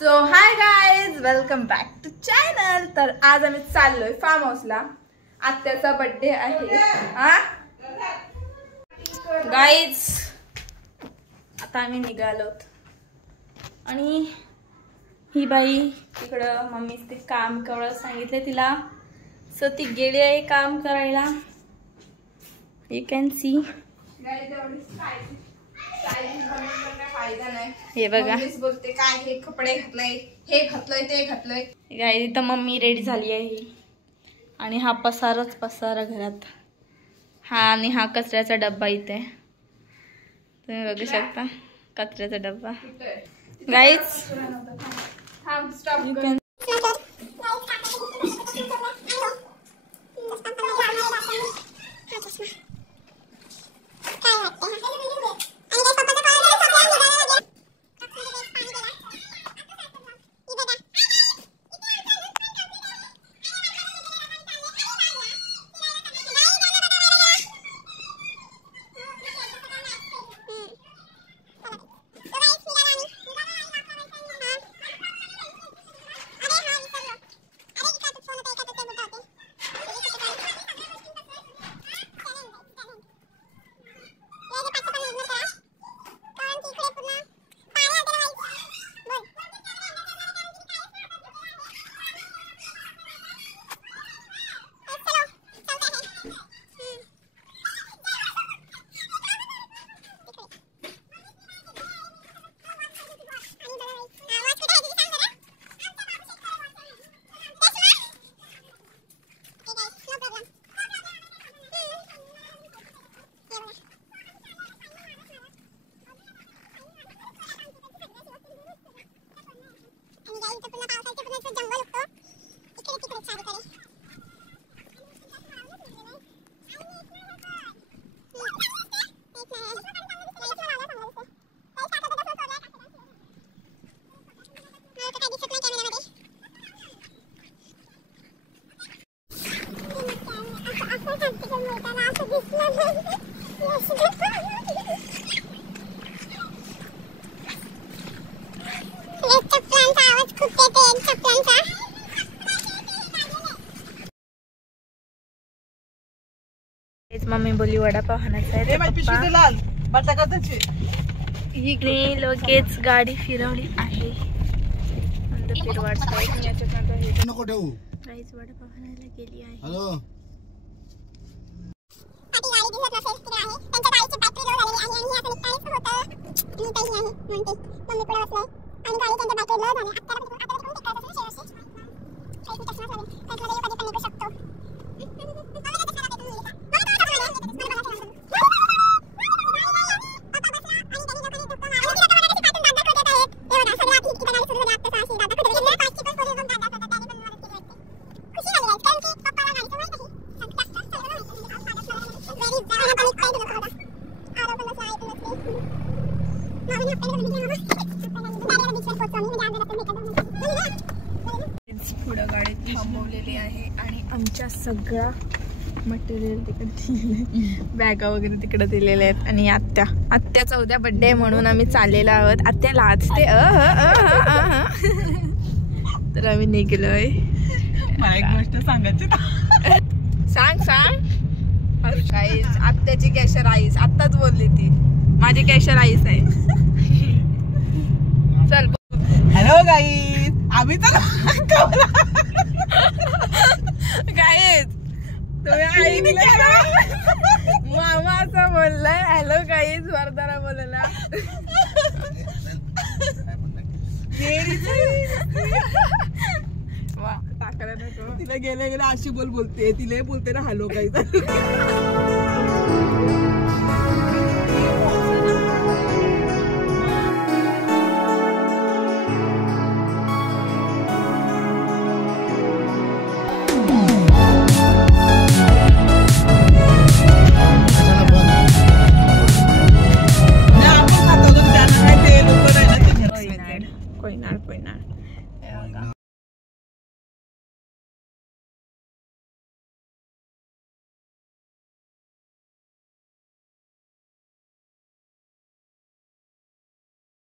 So hi guys, welcome back to channel. तर आज आम्ही चाललोय फार्म हाऊसला. आत्याचा बर्थडे आहे. गाइज आता आम्ही निघालोत आणि ही बाई तिकडं मम्मीच ते काम करायला सांगितले तिला, सो ती गेली आहे काम करायला. You can see. हे बघा, बोलते काय हे कपडे घातलंय, हे घातलंय, ते घातलंय. गाई तर मम्मी रेडी झाली आहे आणि हा पसाराच पसारा घरात. हा आणि हा कचऱ्याचा डब्बा इथे तुम्ही बघू शकता, कचऱ्याचा डब्बा. गाईज मम्मी बोली वडापाव खाण्याचा आहे. इकडे लगेच गाडी फिरवली आहे. वडापाव खाण्याला गेली आहे. पुढं गाडी थांबवलेली आहे आणि आमच्या सगळा मटेरियल तिकडे दिलेलं, बॅगा वगैरे तिकडे दिलेले आहेत. आणि आत्याचा उद्या बर्थडे आहे म्हणून आम्ही चाललेलो आहोत. आत्या लाजते तर आम्ही निघलोय. मला एक गोष्ट सांगायची, सांग. आत्याची कॅशर आईस आत्ताच बोलली ती, माझी कॅशर आईस आहे. चल. हॅलो गाईज, आम्ही तर गाईज तुम्ही मामा असं बोललाय. हॅलो गाईज वर्धारा बोलला. टाकायला नको. तिला गेले अशी बोलते, तिला बोलते ना हॅलो गाईज.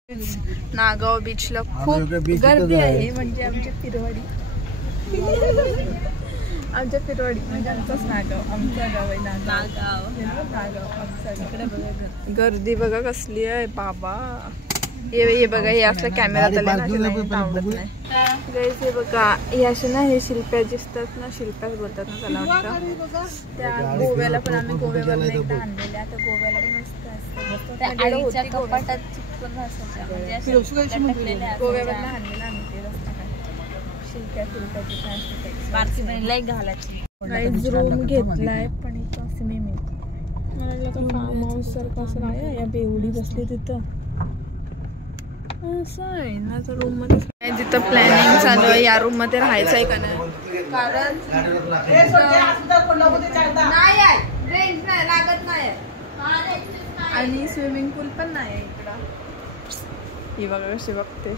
नागाव बीचला खूप गर्दी आहे. म्हणजे आमच्या फिरवाडी म्हणजे आमचंच नागाव, आमचं गाव आहे नागाव आमचं. इकडे बघा गर्दी बघा कसली आहे बाबा. हे बघा हे असलं कॅमेरा आवडत नाही. हे बघा हे असे ना हे शिल्प्या दिसतात ना, शिल्प्याच बोलतात ना त्याला वाटतं. त्या गोव्याला पण आम्ही गोव्यावरनं एकदा आणलेल्या. आता गोव्याला पण मस्त असतं कपाटात चिकटून असायच्या म्हणजे गोव्यावरनं आणलेला आम्ही ते रस्ता शिल्प्याची घालायची. रूम घेतलाय पण इथं असं नाही मिळत. फार्म हाऊस सारखं असं नाही या बेवडी बसली तिथं असं आहे ना. तर रूम मध्ये जिथं प्लॅनिंग चालू आहे या रूम मध्ये राहायचं आहे का नाही, कारण नाही आहे, रेंट नाही लागत नाही आणि स्विमिंग पूल पण नाही इकडं. ही बघा कशी बघते.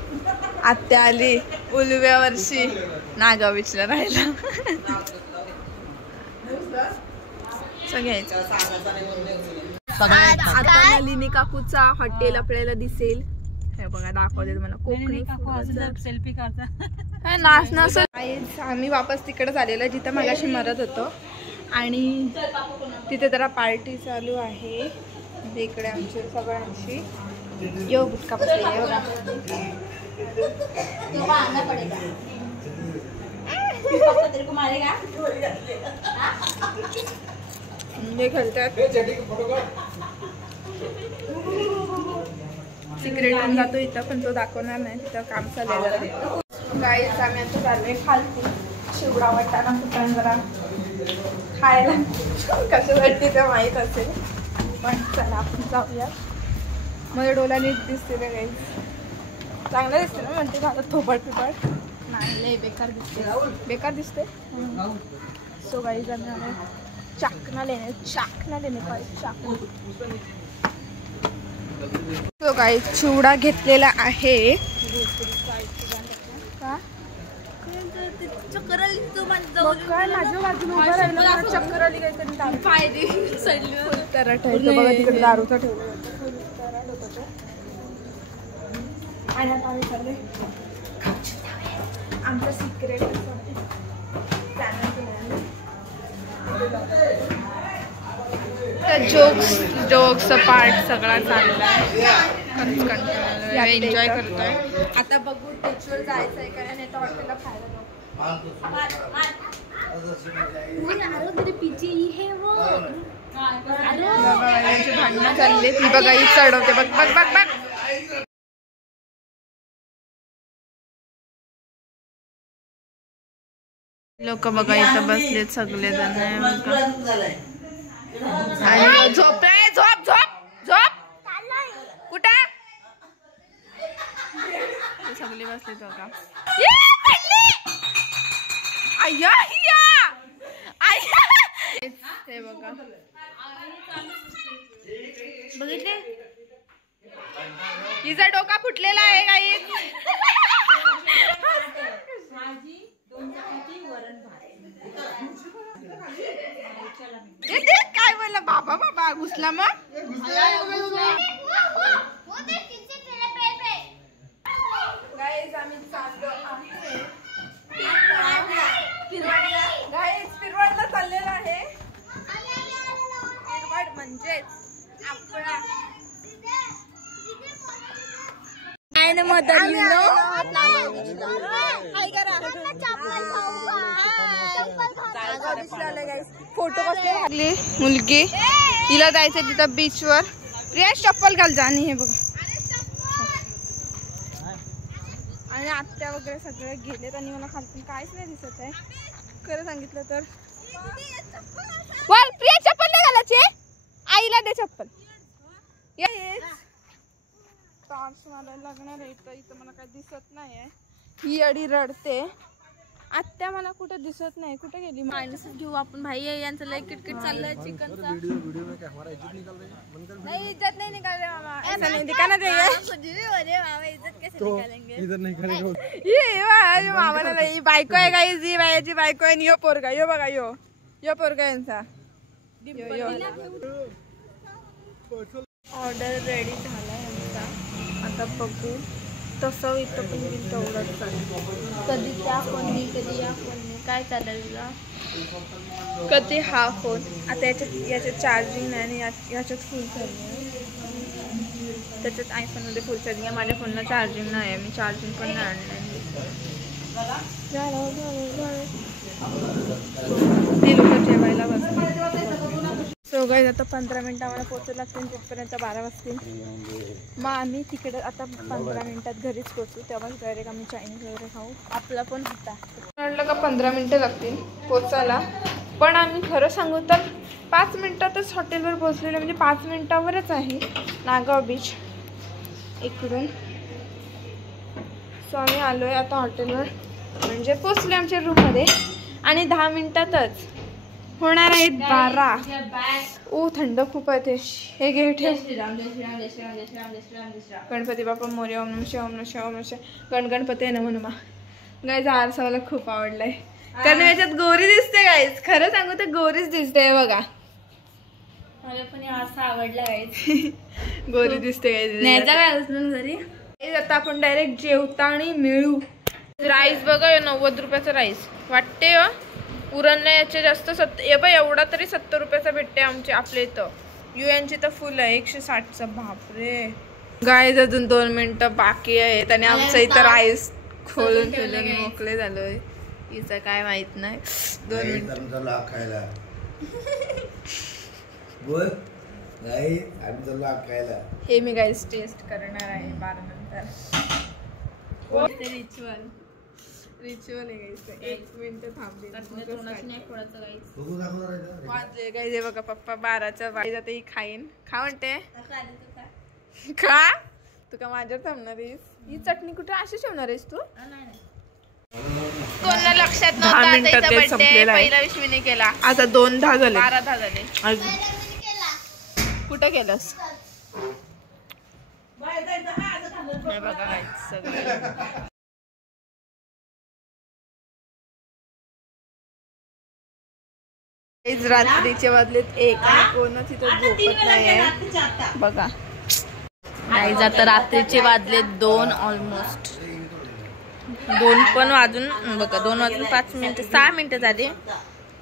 आत्या आली उलव्या वर्षी नागाव बीचला राहायला. घ्यायचं आता नलिनी काकूचा हॉटेल आपल्याला दिसेल. हे बघा दाखवते तुम्हाला कोकणी सेल्फी काढता नाच. आम्ही वापस तिकडे झालेलं जिथं मगाशी मरत होतो आणि तिथे जरा पार्टी चालू आहे. इकडे आमची सगळ्यांची यो गुटखा बसले खेळतात. सिक्रेट रूम जातो इथं पण तो दाखवणार नाही, तिथं काम चाललेलं. गाईस आम्ही आता चाललोय खालती शिवडा वाटाणा फुटाण जरा खायला. कसं वाटते ते माहीत असेल पण चला आपण जाऊया. मला डोला नीट दिसते ना गाईस, चांगलं दिसते ना म्हणते. माझं थोपट पिपट नाही लय बेकार दिसते. सो गाईस आम्ही चाकना लेणे पाहिजे. तो काही चिवडा घेतलेला आहे. चक्कर आली काय माझ्या बाजूला उभा राहिला चक्कर आली काहीतरी बघा तिकडे दारूचा ठेवला आणि आता आम्ही चालले आमचं सिक्रेट जोक्स पार्ट सगळा चाललाय. एन्जॉय करतोय. आता बघू बीचवर जायचं आहे कारण नाही तर हॉटेलला खायला जाऊ. भांडणं चालले. ती बघा ही चढवते बघ बघ बघ बघ. लोक बघा इथं बसलेत सगळे जण. आणि झोपलाय झोप झोप झोप कुठं सगळे बसले बघा. हे बघा बघितले हिचा डोका फुटलेला आहे काही. काय बोलला बाबा बाबा घुसला मग. आम्ही चाललो फिरवाडला चाललेला आहे. फिरवाड म्हणजेच आपला काय ना फोटो कसले लागले. मुलगी तिला जायचं तिथं बीचवर. प्रियाश चप्पल घाल जा. आणि हे बघ आणि आत्या वगैरे सगळे गेलेत आणि मला खालून काहीच नाही दिसत आहे खरं सांगितलं तर. प्रिया चप्पल नाही घालायचे आईला दे चप्पल. टॉर्च मला लागणार आहे इथं मला काही दिसत नाही आहे. ही अडी रडते. आत्या मला कुठे दिसत नाही. कुठे गेली माणूस घेऊ आपण. भाई यांचं लय किटकिट चाललंय चिकनचा. नाही इज्जत नाही निकाल रहे मामा. ऐसा नहीं दिखाना चाहिए. मामा इज्जत कैसे निकालेंगे. इधर नहीं करेंगे. ये मामाला नाही बायको आहे गाईस. ही बायाची बायको आहे. यो पोरगा यो बघा यो पोरगा यांचा. ऑर्डर रेडी झालाय आमचा. आता बघू. तसं इथं पण बिल तेवढंच चालेल. कधी त्या फोननी कधी या फोननी काय चालेल तुला. कधी हा फोन. आता याच्यात चार्जिंग नाही आणि याच्यात फुल चार्जिंग आहे. त्याच्यात आयफोनमध्ये फुल चार्जिंग आहे. माझ्या फोनला चार्जिंग नाही आहे. मी चार्जिंग पण नाही आणलं. ते लोक जेवायला बसतील. सो गाईज आता 15 मिनिटं आम्हाला पोचायला लागतील. तिथपर्यंत 12 वाजतील. मग आम्ही तिकडे आता 15 मिनिटात घरीच पोचू. तेव्हाच डायरेक्ट आम्ही चायनीज वगैरे खाऊ. आपला पण होता म्हटलं का 15 मिनिटं लागतील पोचायला. पण आम्ही खरं सांगू तर 5 मिनिटातच हॉटेलवर पोचलेलो. म्हणजे 5 मिनिटावरच आहे नागाव बीच इकडून. सो आम्ही आलो आहे आता हॉटेलवर. म्हणजे पोचले आमच्या रूममध्ये. आणि 10 मिनिटातच होणार आहेत 12. ओ थंड खूप आहे ते. हे घे ठेव. गणपती बाप्पा मोरया. ओम नमः शिवाय. ओम नमः शिवाय. ओम नमः शिवाय. गणपती नमो नमः. गाईज आरसा मला खूप आवडलाय. कारण याच्यात गोरी दिसते गाईज. खरं सांगू तर गोरीच दिसते बघा. मला पण आरसा आवडला गाईज. गोरी दिसते गाईज. घरी आता आपण डायरेक्ट जेवताना मिळू. राईस बघा 90 रुपयाचा राईस वाटते. पुरण नाही याचे जास्त. एवढा तरी 70 रुपयाचा भेटते आपल्या इथं. युएनची तर फुल आहे 160चा. बापरे गाईज अजून 2 मिनिटं बाकी आहेत. आणि आमचं इथं राईस खोलून ठेवून मोकळे झालोय. हिचं काय माहित नाही. 2 मिनिटं हे मी गाईज टेस्ट करणार आहे 12 नंतर. रिच्युअल आहे गाईस. 1 मिनिट थांबले. वाजले गाईस. हे बघा पप्पा 12च्या वाईज. आता ही खाईन. खा म्हणते. खा. तू का माझ्यावर थांबणार आहेस. ही चटणी कुठे अशी ठेवणार आहेस तू. कोणाला लक्षात नव्हतं पहिला विश्वीने केला. आता 2 10 झाले. 12 10 झाले. कुठं केलंस. बघा गाईस सगळं. रात्रीचे वाजलेत 1 आणि कोणच इथं झोपत नाही आहे बघा. गाईज आता रात्रीचे वाजलेत 2 ऑलमोस्ट. 2 पण वाजून बघा. 2 वाजून 5 मिनिटं 6 मिनिटं झाली.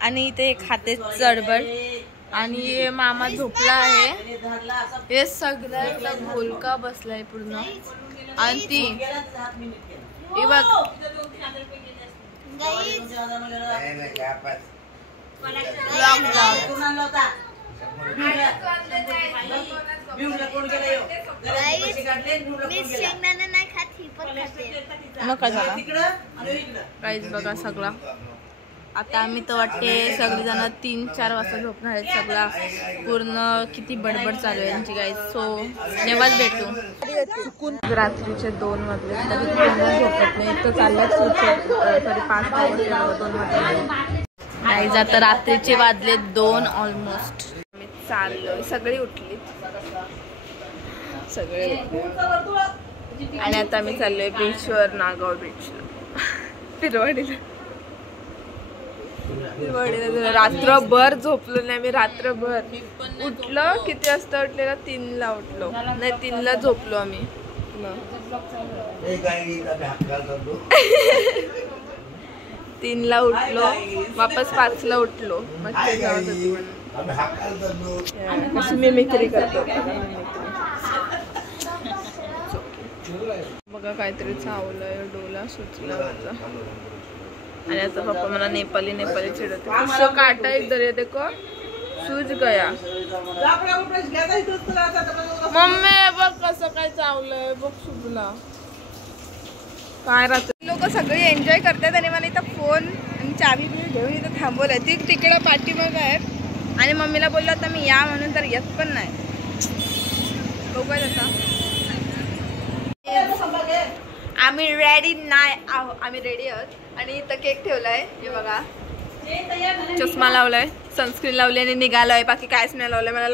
आणि इथे खाते चडबड. आणि मामा झोपला आहे. हे सगळ्याचा घोलका बसलाय पूर्ण. आणि ती बघ काहीच बघा सगळा. आता आम्ही तर वाटते सगळेजण 3-4 वाजता झोपणार आहेत. सगळा पूर्ण किती बडबड चालू आहे यांची गाईज. सो तेव्हाच भेटू. रात्रीचे 2 वाजले तरी पूर्ण झोपत नाही. तर चाललाच तरी 5 वाजले 2 वाजले. गाईज आता रात्रीचे वाजले 2 ऑलमोस्ट. आम्ही चाललोय. सगळी उठली सगळे. आणि आता आम्ही चाललोय बीचवर. नागाव बीचला. फिरवाडीला. रात्रभर झोपलो नाही मी. रात्रभर उठलं. किती वाजता उठलेला. 3ला उठलो. नाही 3ला झोपलो आम्ही. 3ला उठलो. वापस 5ला उठलो. कशी मिमिक्री करतो बघा. काहीतरी चावलंय. डोला सुचला माझा. आणि आता पप्पा मला नेपाली चिडवते. उसको काटा इधर ये देखो सूज गया. मम्मी बघ कसं काय चावलंय. बघ सुजला. काय राहतं. लोक सगळे एन्जॉय करतात. आणि मला इथं फोन आणि चावी घेऊन इथं थांबवलंय. ती तिकडं पाठीमागं आहेत. आणि मम्मीला बोललो आता मी या म्हणून तर येत पण नाही. बघूया आता. आम्ही रेडी नाही. आम्ही रेडी आहोत. आणि इथं केक ठेवलाय. हे बघा. चष्मा लावलाय. सनस्क्रीन लावली आणि निघालोय. बाकी काहीच नाही लावलंय. मला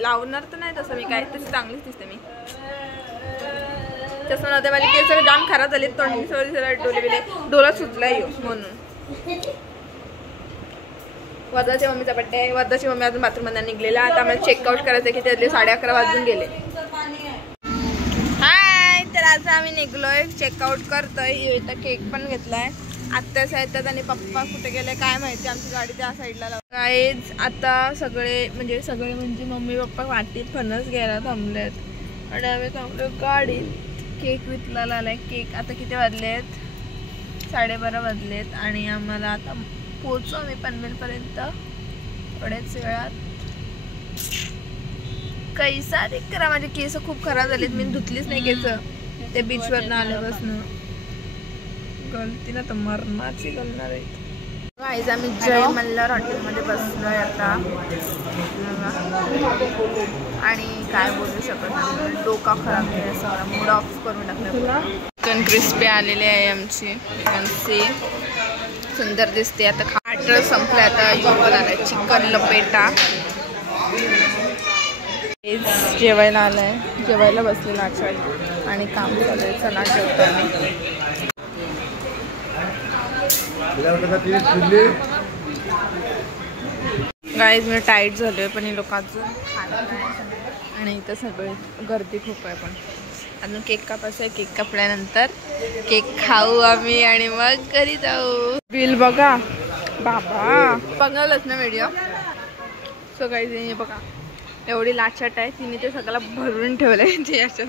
लावणार तर नाही तसं मी. काय तशी चांगलीच दिसते मी. चष्मा नव्हते. माझे केस सगळे जाम खराब झाले. तोंडी सगळे डोला सुचलाय म्हणून. वर्धाची मम्मीचा बड्डे आहे. वर्धाची मम्मी अजून बाथरूम मध्ये निघलेला. आता आम्हाला चेकआउट करायचं की त्यातले 11:30 वाजून गेले. हाय आता आम्ही निघलोय, चेकआउट करतोय. इथं केक पण घेतलाय. आत्याच येतात आणि पप्पा कुठे गेले काय माहिती. आमची गाडी त्या साईडला गाईज. आता सगळे म्हणजे मम्मी पप्पा वाटीत फणस घ्यायला थांबलेत आणि आम्ही थांबलो गाडीत. केक विकला आलाय. केक आता किती वाजले आहेत? 12:30 वाजलेत आणि आम्हाला आता पोहोचू आम्ही पनवेलपर्यंत थोड्याच वेळात. कैसा करा, माझे केस खूप खराब झालेत. मी धुतलीच नाही केस ते बीचवर न आल्यापासून. गलती ना तर मरणाची गलणार आहे. गाईज आम्ही जय मल्हार हॉटेलमध्ये बसलोय आता आणि काय बोलू शकत नाही. डोका खराब आहे, सगळा मूड ऑफ करून टाकला. चिकन क्रिस्पी आलेली आहे आमची. सुंदर दिसते. आता खाटर संपले. आता युवल आलाय चिकन लपेटा. जेवायला आलाय, जेवायला बसलेला आचार आणि काम चालू. चला जेवताना. गाईज मी टाईट झालोय पण हे लोकांचं आणि इथं सगळे गर्दी खूप आहे. पण अजून केक कापायचं आहे. केक कापल्यानंतर केक खाऊ आम्ही आणि मग घरी जाऊ. बिल बघा बाबा, बघालच ना व्हिडिओ. सो गाईज बघा एवढी लाटछाट आहे. तिने ते सगळं भरून ठेवलंय ते याच्यात.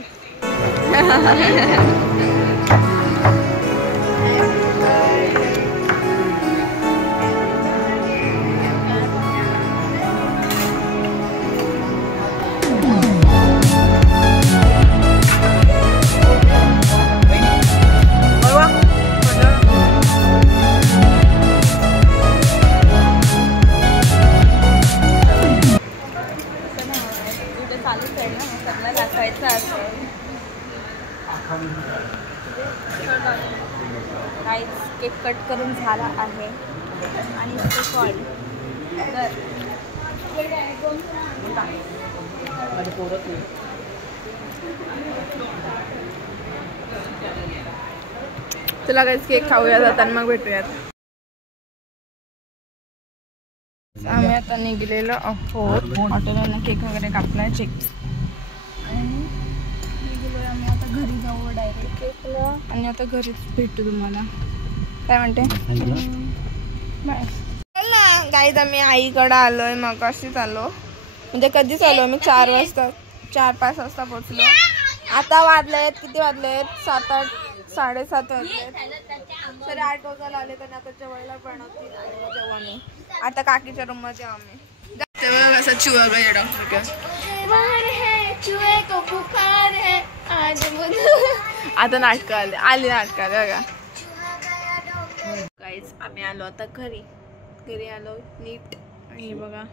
केक कट करून झाला आहे आणि चला गाईस केक खाऊया जाताना मग भेटूयात. आम्ही आता निघलेलो आहोत. हॉटेलला केक वगैरे कापलाय चेक आणि निघलोय आम्ही आता घरी जाऊ डायरेक्ट केकला आणि आता घरीच भेटू तुम्हाला. काय म्हणते बाय. चला गाईज आम्ही आईकडे आलोय. मग अशीच आलो म्हणजे कधीच आलो मी 4 वाजता 4-5 वाजता पोहोचलो. आता वाजलेत किती वाजलेत 7-8 7:30 वाजलेत. 8:30 वाजायला आले तर आता जेवायला बनवतील आणि मग जेव्हा मी आता काकीच्या रूम मध्ये आम्ही तेव्हा कसं चुहा गया डॉक्टर का आता नाटकं आली नाटकं बघा. गाईज आम्ही आलो आता घरी आलो नीट. आणि बघा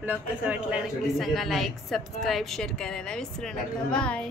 ब्लॉग कसं वाटलं आणि प्लीज सांगा लाईक सबस्क्राईब शेअर करायला विसरू नका. बाय.